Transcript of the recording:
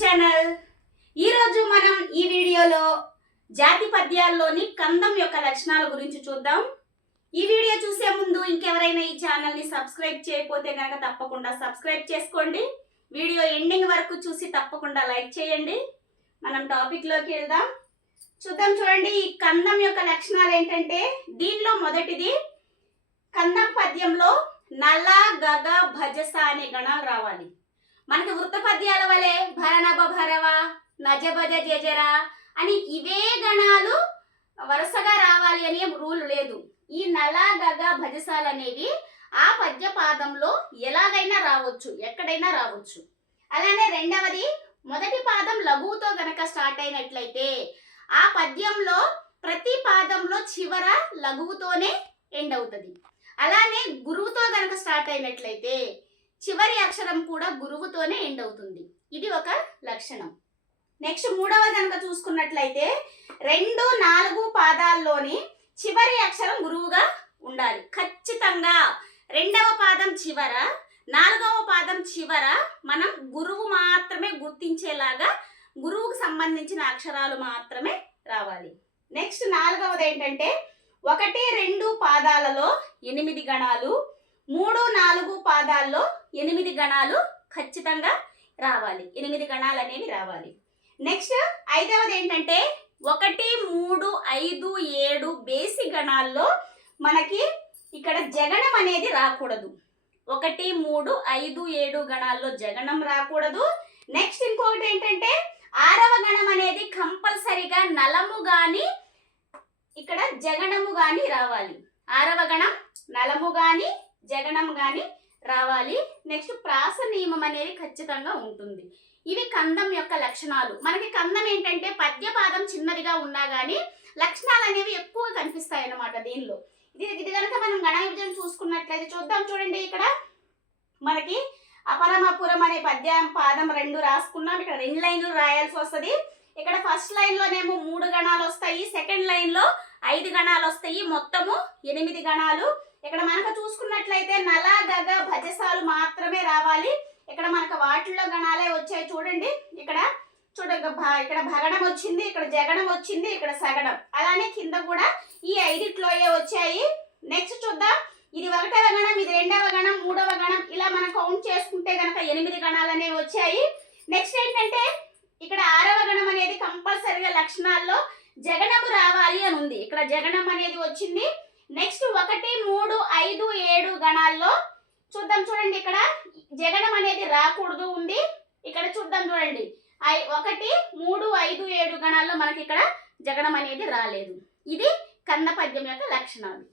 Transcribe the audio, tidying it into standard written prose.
Channel. ఈరోజు మనం ఈ వీడియోలో జాతి పద్యాల్లోని కందం యొక్క లక్షణాల గురించి చూద్దాం. ఈ వీడియో చూసే ముందు ఇంకెవరైనా ఈ ఛానల్ని సబ్స్క్రైబ్ చేయకపోతే కనుక తప్పకుండా సబ్స్క్రైబ్ చేసుకోండి. వీడియో ఎండింగ్ వరకు చూసి తప్పకుండా లైక్ చేయండి. మనం టాపిక్లోకి వెళ్దాం. చూడండి, ఈ కందం యొక్క లక్షణాలు ఏంటంటే, దీనిలో మొదటిది కందం పద్యంలో నల గగ భజస అనే గణాలు రావాలి. మనకి వృత్త పద్యాల వలె భరనభ భరవ నజభజ జజర అని ఇవే గణాలు వరుసగా రావాలి అనే రూల్ లేదు. ఈ నల గగ భజసాలు అనేవి ఆ పద్య పాదంలో ఎలాగైనా రావచ్చు, ఎక్కడైనా రావచ్చు. అలానే రెండవది, మొదటి పాదం లఘువుతో గనక స్టార్ట్ అయినట్లయితే ఆ పద్యంలో ప్రతి పాదంలో చివర లఘువుతోనే ఎండ్ అవుతుంది. అలానే గురువుతో గనక స్టార్ట్ అయినట్లయితే చివరి అక్షరం కూడా గురువుతోనే ఎండ్ అవుతుంది. ఇది ఒక లక్షణం. నెక్స్ట్ మూడవ కనుక చూసుకున్నట్లయితే 2, 4 పాదాల్లోని చివరి అక్షరం గురువుగా ఉండాలి. ఖచ్చితంగా 2వ పాదం చివర, 4వ పాదం చివర మనం గురువు మాత్రమే గుర్తించేలాగా గురువుకు సంబంధించిన అక్షరాలు మాత్రమే రావాలి. నెక్స్ట్ 4వది ఏంటంటే 1, 2 పాదాలలో 8 గణాలు, 3, 4 పాదాల్లో 8 గణాలు ఖచ్చితంగా రావాలి. 8 గణాలు అనేవి రావాలి. నెక్స్ట్ 5వది ఏంటంటే 1, 3, 5, 7 బేసి గణాల్లో మనకి ఇక్కడ జగణం అనేది రాకూడదు. 1, 3, 5, 7 గణాల్లో జగణం రాకూడదు. నెక్స్ట్ ఇంకొకటి ఏంటంటే 6వ గణం అనేది కంపల్సరిగా నలము గాని ఇక్కడ జగణము గాని రావాలి. 6వ గణం నలము గాని జగణం గాని రావాలి. నెక్స్ట్ ప్రాస నియమం అనేది ఖచ్చితంగా ఉంటుంది. ఇవి కందం యొక్క లక్షణాలు. మనకి కందం ఏంటంటే పద్యపాదం చిన్నదిగా ఉన్నా గానీ లక్షణాలు అనేవి ఎక్కువగా కనిపిస్తాయి అన్నమాట దీనిలో. ఇది కనుక మనం గణ విభజన చూసుకున్నట్లయితే చూడండి, ఇక్కడ మనకి అపరమపురం అనే పాదం 2 రాసుకున్నాం. ఇక్కడ 2 లైన్లు రాయాల్సి వస్తుంది. ఇక్కడ ఫస్ట్ లైన్ లోనేమో 3 గణాలు వస్తాయి, సెకండ్ లైన్ లో 5 గణాలు వస్తాయి, మొత్తము 8 గణాలు. ఇక్కడ మనకు చూసుకున్నట్లయితే నల గగ భజసాలు మాత్రమే రావాలి. ఇక్కడ మనకు వాటిల్లో గణాలే వచ్చాయి. చూడండి, ఇక్కడ ఇక్కడ భగణం వచ్చింది, ఇక్కడ జగణం వచ్చింది, ఇక్కడ సగణం. అలానే కింద కూడా ఈ 5 వచ్చాయి. నెక్స్ట్ చూద్దాం, ఇది 1వ గణం, ఇది 2వ గణం, 3వ గణం, ఇలా మనం కౌంట్ చేసుకుంటే గనక 8 గణాలు అనేవి వచ్చాయి. నెక్స్ట్ ఏంటంటే ఇక్కడ 6వ గణం అనేది కంపల్సరిగా లక్షణాల్లో జగణము రావాలి అని ఉంది. ఇక్కడ జగణం అనేది వచ్చింది. నెక్స్ట్ 1, 3, 5, 7 గణాల్లో చూడండి, ఇక్కడ జగణం అనేది రాకూడదు ఉంది. ఇక్కడ చూడండి, 1, 3, 5, 7 గణాల్లో మనకి ఇక్కడ జగణం అనేది రాలేదు. ఇది కంద పద్యం యొక్క లక్షణాలు.